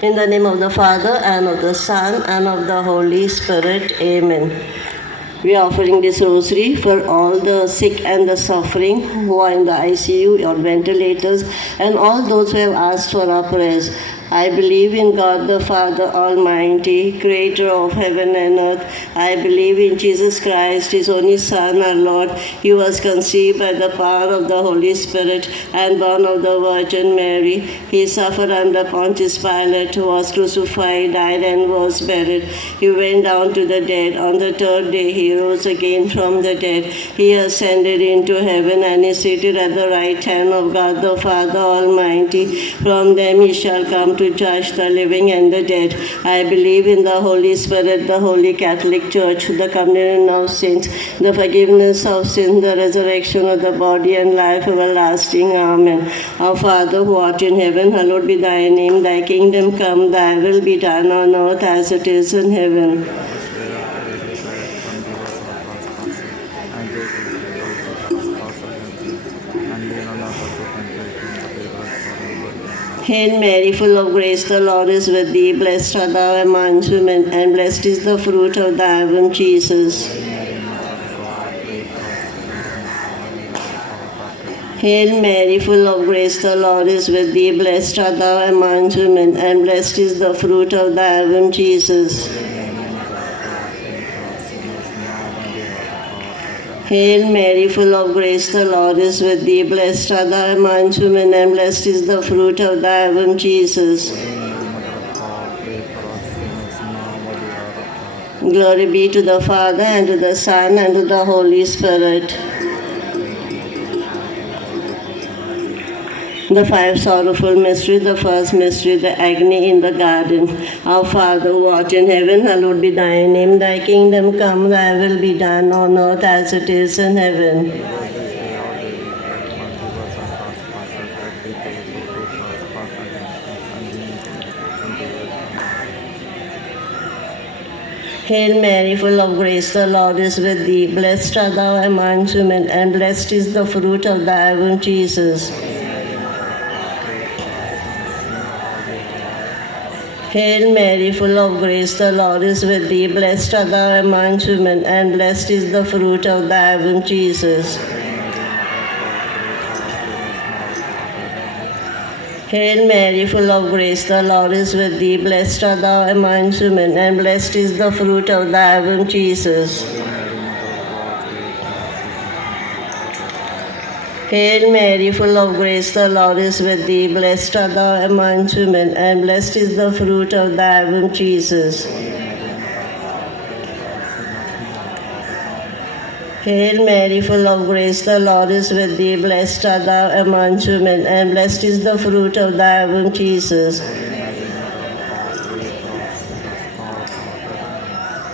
In the name of the Father, and of the Son, and of the Holy Spirit. Amen. We are offering this rosary for all the sick and the suffering who are in the ICU or ventilators, and all those who have asked for our prayers. I believe in God the Father Almighty, creator of heaven and earth. I believe in Jesus Christ, his only Son, our Lord. He was conceived by the power of the Holy Spirit and born of the Virgin Mary. He suffered under Pontius Pilate, was crucified, died, and was buried. He went down to the dead. On the third day he rose again from the dead. He ascended into heaven and is seated at the right hand of God the Father Almighty. From them he shall come to judge the living and the dead. I believe in the Holy Spirit, the Holy Catholic Church, the communion of saints, the forgiveness of sins, the resurrection of the body, and life everlasting. Amen. Our Father who art in heaven, hallowed be thy name. Thy kingdom come, thy will be done on earth as it is in heaven. Hail Mary, full of grace, the Lord is with thee. Blessed art thou amongst women, and blessed is the fruit of thy womb, Jesus. Hail Mary, full of grace, the Lord is with thee. Blessed art thou amongst women, and blessed is the fruit of thy womb, Jesus. Hail Mary, full of grace, the Lord is with thee. Blessed art thou amongst women, and blessed is the fruit of thy womb, Jesus. Glory be to the Father, and to the Son, and to the Holy Spirit. The five sorrowful mysteries. The first mystery, the agony in the garden. Our Father who art in heaven, hallowed be thy name. Thy kingdom come, thy will be done on earth as it is in heaven. Hail Mary, full of grace, the Lord is with thee. Blessed art thou amongst women, and blessed is the fruit of thy womb, Jesus. Hail Mary, full of grace, the Lord is with thee. Blessed art thou amongst women, and blessed is the fruit of thy womb, Jesus. Hail Mary, full of grace, the Lord is with thee. Blessed art thou amongst women, and blessed is the fruit of thy womb, Jesus. Hail Mary, full of grace, the Lord is with thee. Blessed art thou amongst women, and blessed is the fruit of thy womb, Jesus. Hail Mary, full of grace, the Lord is with thee. Blessed art thou amongst women, and blessed is the fruit of thy womb, Jesus.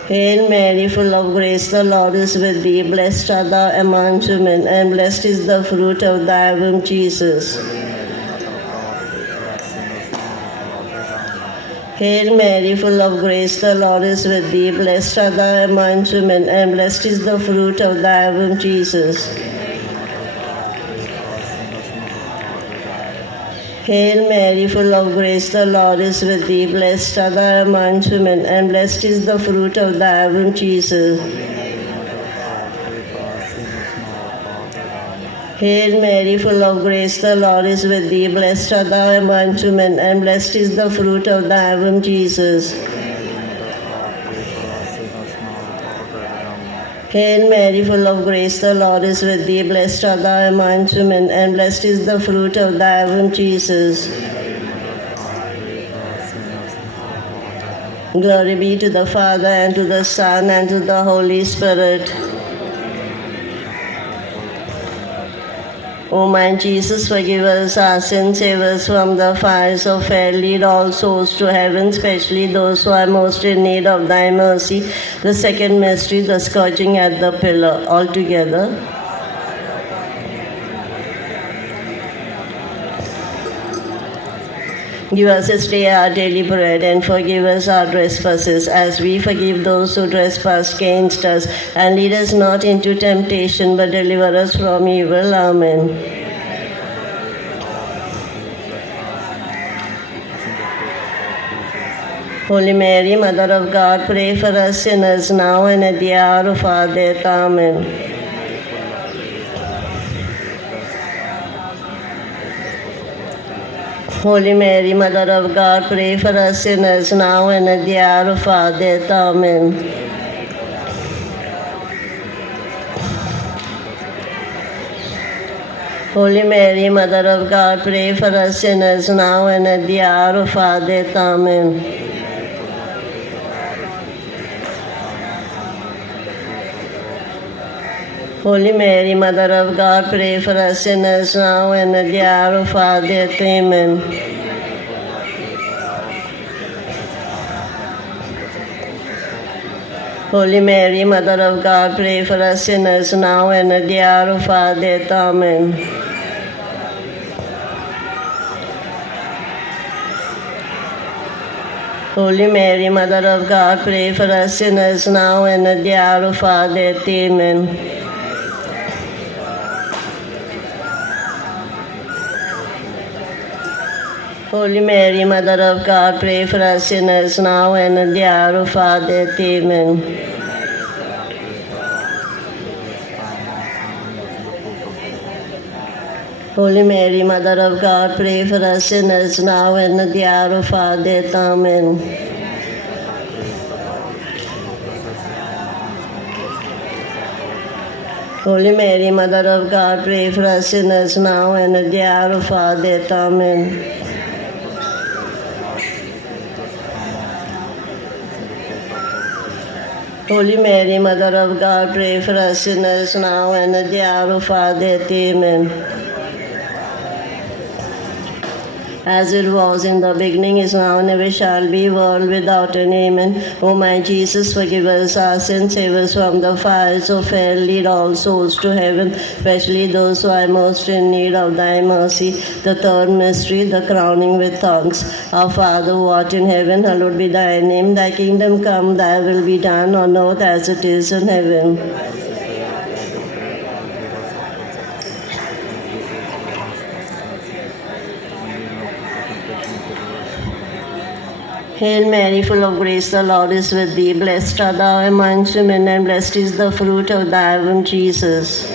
Hail Mary, full of grace, the Lord is with thee. Blessed art thou amongst women, and blessed is the fruit of thy womb, Jesus. Hail Mary, full of grace, the Lord is with thee. Blessed art thou amongst women, and blessed is the fruit of thy womb, Jesus. Hail Mary, full of grace, the Lord is with thee. Blessed art thou amongst women, and blessed is the fruit of thy womb, Jesus. Hail Mary, full of grace, the Lord is with thee. Blessed art thou amongst women, and blessed is the fruit of thy womb, Jesus. Hail Mary, full of grace, the Lord is with thee. Blessed art thou amongst women, and blessed is the fruit of thy womb, Jesus. Glory be to the Father, and to the Son, and to the Holy Spirit. O my Jesus, forgive us our sins, save us from the fires of hell, lead all souls to heaven, especially those who are most in need of thy mercy. The second mystery, the scourging at the pillar. All together. Give us this day our daily bread, and forgive us our trespasses, as we forgive those who trespass against us. And lead us not into temptation, but deliver us from evil. Amen. Holy Mary, Mother of God, pray for us sinners now and at the hour of our death. Amen. Holy Mary, Mother of God, pray for us sinners now and at the hour of our death. Amen. Holy Mary, Mother of God, pray for us sinners now and at the hour of our death. Amen. Holy Mary, Mother of God, pray for us sinners now and at the hour of our death. Amen. Holy Mary, Mother of God, pray for us sinners now and at the hour of our death. Amen. Holy Mary, Mother of God, pray for us sinners now and at the hour of our death. Amen. Holy Mary, Mother of God, pray for us sinners now and at the hour of our death. Amen. Holy Mary, Mother of God, pray for us sinners now and at the hour of our death. Amen. Holy Mary, Mother of God, pray for us sinners now and at the hour of our death. Amen. Holy Mary, Mother of God, pray for us sinners now and at the hour of our death. Amen. As it was in the beginning, is now, and ever shall be, world without end. Amen. O my Jesus, forgive us our sins, save us from the fires of hell, lead all souls to heaven, especially those who are most in need of thy mercy. The third mystery, the crowning with thorns. Our Father who art in heaven, hallowed be thy name. Thy kingdom come, thy will be done on earth as it is in heaven. Hail Mary, full of grace, the Lord is with thee. Blessed art thou amongst women, and blessed is the fruit of thy womb, Jesus.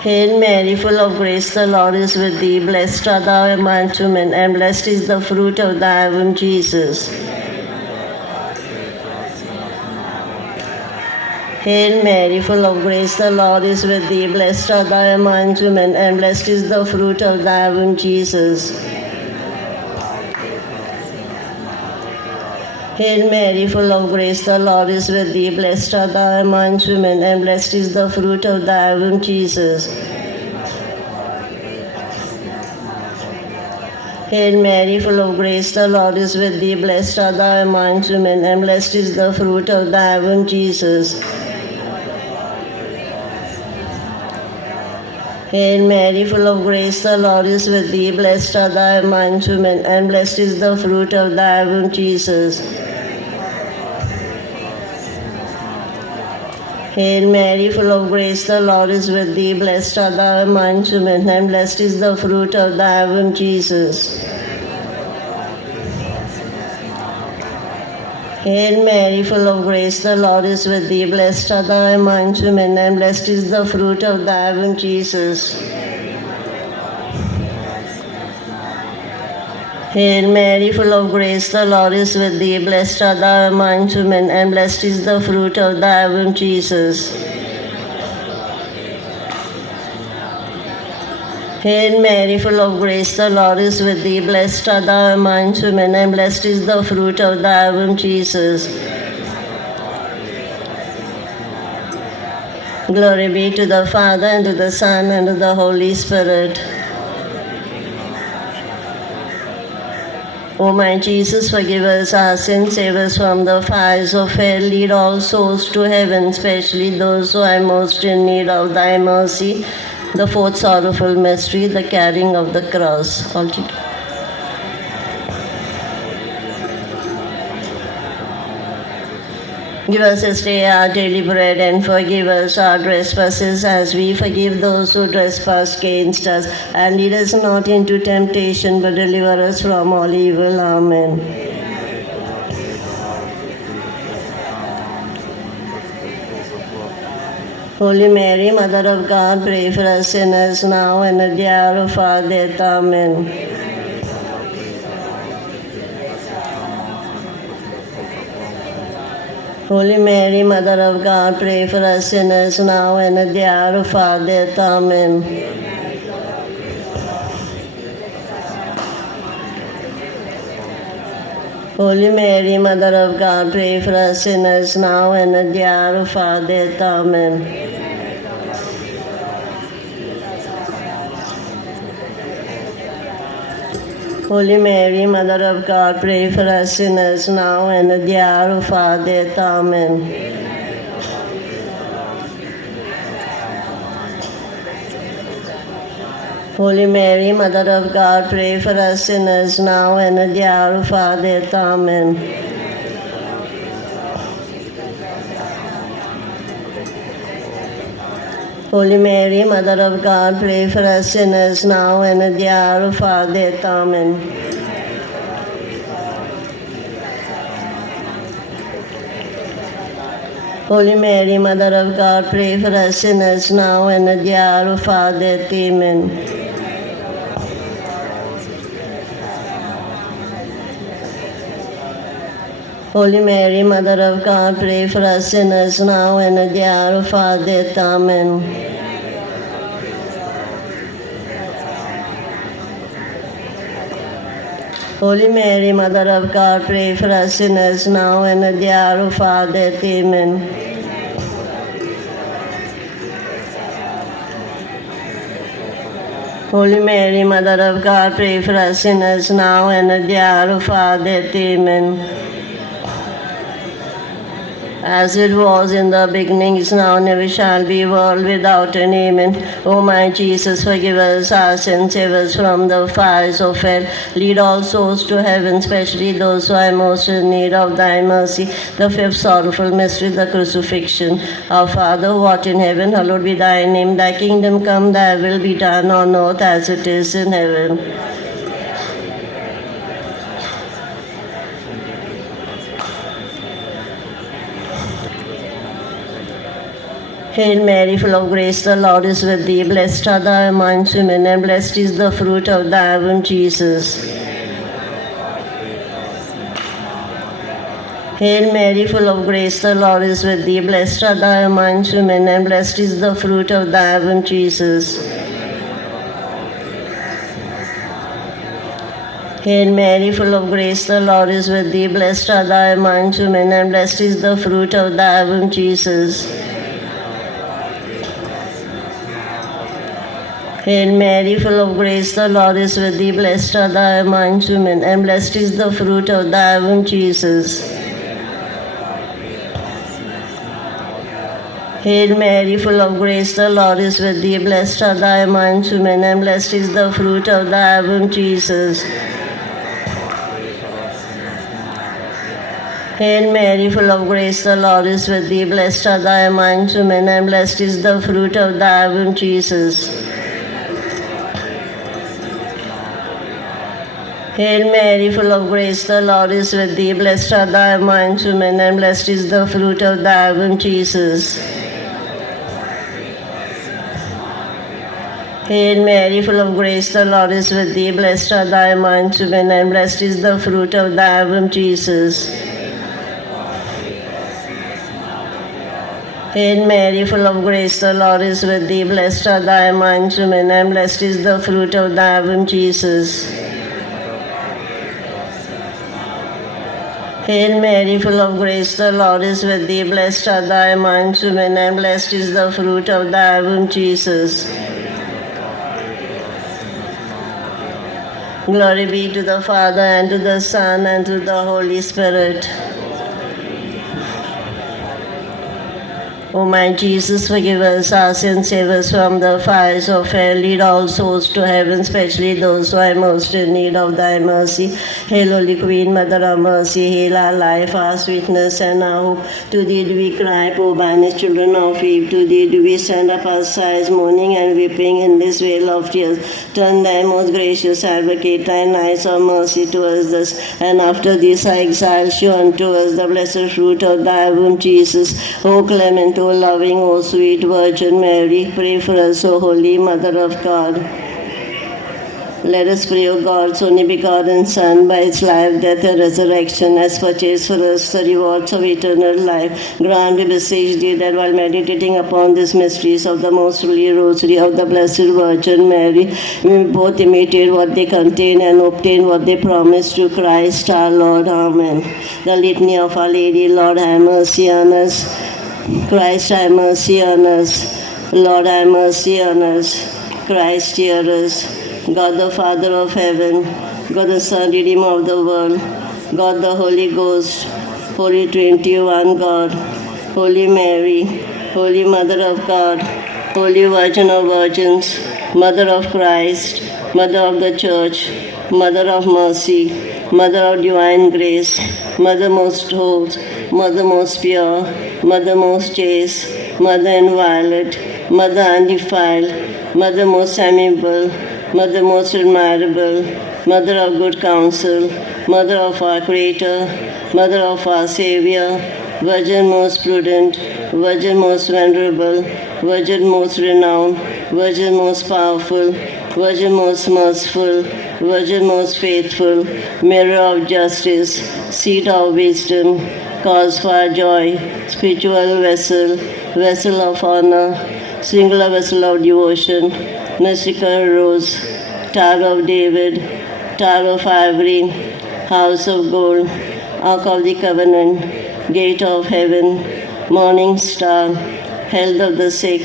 Hail Mary, full of grace, the Lord is with thee. Blessed art thou amongst women, and blessed is the fruit of thy womb, Jesus. Hail Mary, full of grace, the Lord is with thee. Blessed art thou amongst women, and blessed is the fruit of thy womb, Jesus. Hail Mary, full of grace, the Lord is with thee. Blessed art thou amongst women, and blessed is the fruit of thy womb, Jesus. Hail Mary, full of grace, the Lord is with thee. Blessed art thou amongst women, and blessed is the fruit of thy womb, Jesus. Hail Mary, full of grace, the Lord is with thee. Blessed art thou amongst women, and blessed is the fruit of thy womb, Jesus. Hail Mary, full of grace, the Lord is with thee. Blessed art thou amongst women, and blessed is the fruit of thy womb, Jesus. Hail Mary, full of grace, the Lord is with thee. Blessed art thou amongst women, and blessed is the fruit of thy womb, Jesus. Hail Mary, full of grace, the Lord is with thee. Blessed art thou amongst women, and blessed is the fruit of thy womb, Jesus. Hail Mary, full of grace, the Lord is with thee. Blessed art thou amongst women, and blessed is the fruit of thy womb, Jesus. Glory be to the Father, and to the Son, and to the Holy Spirit. O my Jesus, forgive us our sins, save us from the fires of hell, lead all souls to heaven, especially those who are most in need of thy mercy. The fourth sorrowful mystery, the carrying of the cross. Give us this day our daily bread, and forgive us our trespasses as we forgive those who trespass against us. And lead us not into temptation, but deliver us from all evil. Amen. Holy Mary, Mother of God, pray for us sinners now and at the hour of our death. Amen. Holy Mary, Mother of God, pray for us sinners now and at the hour of our death. Amen. Holy Mary, Mother of God, pray for us sinners now and at the hour of our death. Amen. Holy Mary, Mother of God, pray for us sinners now and at the hour of our death. Amen. Holy Mary, Mother of God, pray for us sinners now and at the hour of our death. Amen. Holy Mary, Mother of God, pray for us sinners now and at the hour of our death. Amen. Holy Mary, Mother of God, pray for us sinners now and at the hour of our death. Amen. Holy Mary, Mother of God, pray for us sinners now and at the hour of our death. Amen. Holy Mary, Mother of God, pray for us sinners now and at the hour of our death. Amen. Holy Mary, Mother of God, pray for us sinners now and at the hour of our death. Amen. As it was in the beginning, is now, never shall be, world without an Amen. O my Jesus, forgive us our sins, save us from the fires of hell. Lead all souls to heaven, especially those who are most in need of thy mercy. The fifth sorrowful mystery, the crucifixion. Our Father, who art in heaven, hallowed be thy name. Thy kingdom come, thy will be done on earth as it is in heaven. Hail Mary, full of grace, the Lord is with thee. Blessed art thou amongst women, and blessed is the fruit of thy womb, Jesus. Hail Mary, full of grace, the Lord is with thee. Blessed art thou amongst women, and blessed is the fruit of thy womb, Jesus. Hail Mary, full of grace, the Lord is with thee. Blessed art thou amongst women, and blessed is the fruit of thy womb, Jesus. Hail Mary, full of grace, the Lord is with thee. Blessed art thou amongst women, and blessed is the fruit of thy womb, Jesus. Hail Mary, full of grace, the Lord is with thee. Blessed art thou amongst women, and blessed is the fruit of thy womb, Jesus. Hail Mary, full of grace, the Lord is with thee. Blessed art thou amongst women, and blessed is the fruit of thy womb, Jesus. Hail Mary, full of grace, the Lord is with thee. Blessed art thou amongst women, and blessed is the fruit of thy womb, Jesus. Hail Mary, full of grace, the Lord is with thee. Blessed art thou amongst women, and blessed is the fruit of thy womb, Jesus. Hail Mary, full of grace, the Lord is with thee. Blessed art thou amongst women, and blessed is the fruit of thy womb, Jesus. Hail Mary, full of grace, the Lord is with thee. Blessed art thou amongst women, and blessed is the fruit of thy womb, Jesus. Glory be to the Father, and to the Son, and to the Holy Spirit. O my Jesus, forgive us our sins, save us from the fires of hell, lead all souls to heaven, especially those who are most in need of thy mercy. Hail, Holy Queen, Mother of Mercy, hail our life, our sweetness, and our hope. To thee do we cry, poor banished children of Eve. To thee do we send up our sighs, mourning and weeping in this vale of tears. Turn thy most gracious advocate, thine eyes of mercy to us thus, and after this our exile, show unto us the blessed fruit of thy womb, Jesus. O clement, O loving, O sweet Virgin Mary, pray for us, O holy Mother of God. Let us pray, O God's only begotten Son, by his life, death, and resurrection, has purchased for us the rewards of eternal life. Grant, we beseech thee, that while meditating upon these mysteries of the most holy rosary of the Blessed Virgin Mary, we may both imitate what they contain and obtain what they promise through Christ our Lord. Amen. The Litany of Our Lady. Lord, have mercy on us. Christ, have mercy on us. Lord, have mercy on us. Christ, hear us. God the Father of heaven, God the Son, Redeemer of the world, God the Holy Ghost, Holy Trinity, one God, Holy Mary, Holy Mother of God, Holy Virgin of Virgins, Mother of Christ, Mother of the Church, Mother of Mercy, Mother of Divine Grace, Mother most holy, Mother most pure, Mother most chaste, Mother inviolate, Mother undefiled, Mother most amiable, Mother most admirable, Mother of good counsel, Mother of our Creator, Mother of our Saviour, Virgin most prudent, Virgin most venerable, Virgin most renowned, Virgin most powerful, Virgin most merciful, Virgin most faithful, Mirror of justice, Seat of wisdom, cause for our joy, spiritual vessel, vessel of honor, singular vessel of devotion, mystical rose, Tower of David, Tower of Ivory, House of Gold, Ark of the Covenant, Gate of Heaven, Morning Star, Health of the sick,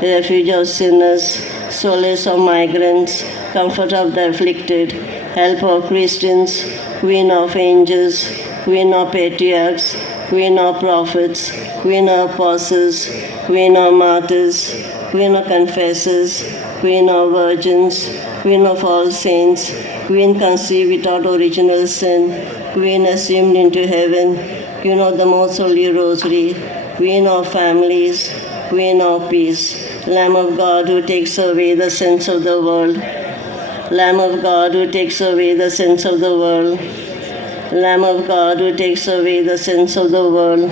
Refuge of sinners, Solace of migrants, Comfort of the afflicted, Help of Christians, Queen of angels, Queen of patriarchs, Queen of prophets, Queen of apostles, Queen of martyrs, Queen of confessors, Queen of virgins, Queen of all saints, Queen conceived without original sin, Queen assumed into heaven, Queen of the most holy rosary, Queen of families, Queen of peace, Lamb of God who takes away the sins of the world, Lamb of God who takes away the sins of the world, Lamb of God who takes away the sins of the world.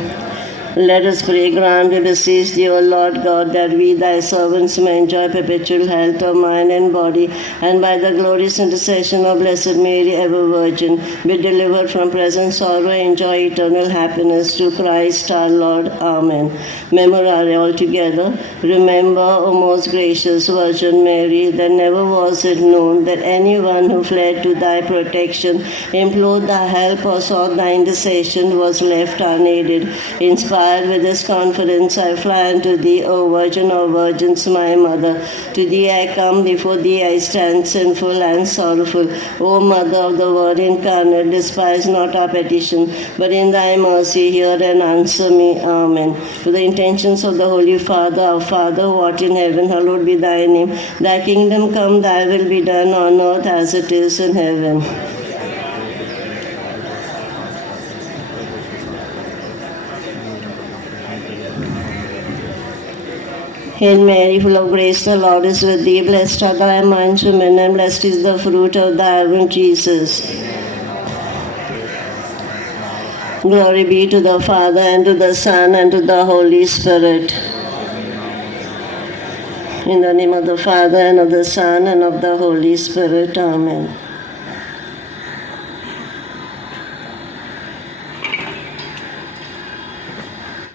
Let us pray, grant, we beseech thee, O Lord God, that we, thy servants, may enjoy perpetual health of mind and body, and by the glorious intercession of Blessed Mary, ever Virgin, be delivered from present sorrow and enjoy eternal happiness through Christ our Lord. Amen. Memorare all together. Remember, O most gracious Virgin Mary, that never was it known that anyone who fled to thy protection, implored thy help, or sought thy intercession was left unaided. Inspired with this confidence, I fly unto thee, O Virgin of Virgins, my Mother. To thee I come, before thee I stand sinful and sorrowful. O Mother of the Word incarnate, despise not our petition, but in thy mercy hear and answer me. Amen. To the intentions of the Holy Father, our Father, who art in heaven, hallowed be thy name. Thy kingdom come, thy will be done on earth as it is in heaven. Hail Mary, full of grace, the Lord is with thee. Blessed art thou amongst women, and blessed is the fruit of thy womb, Jesus. Glory be to the Father, and to the Son, and to the Holy Spirit. In the name of the Father, and of the Son, and of the Holy Spirit. Amen.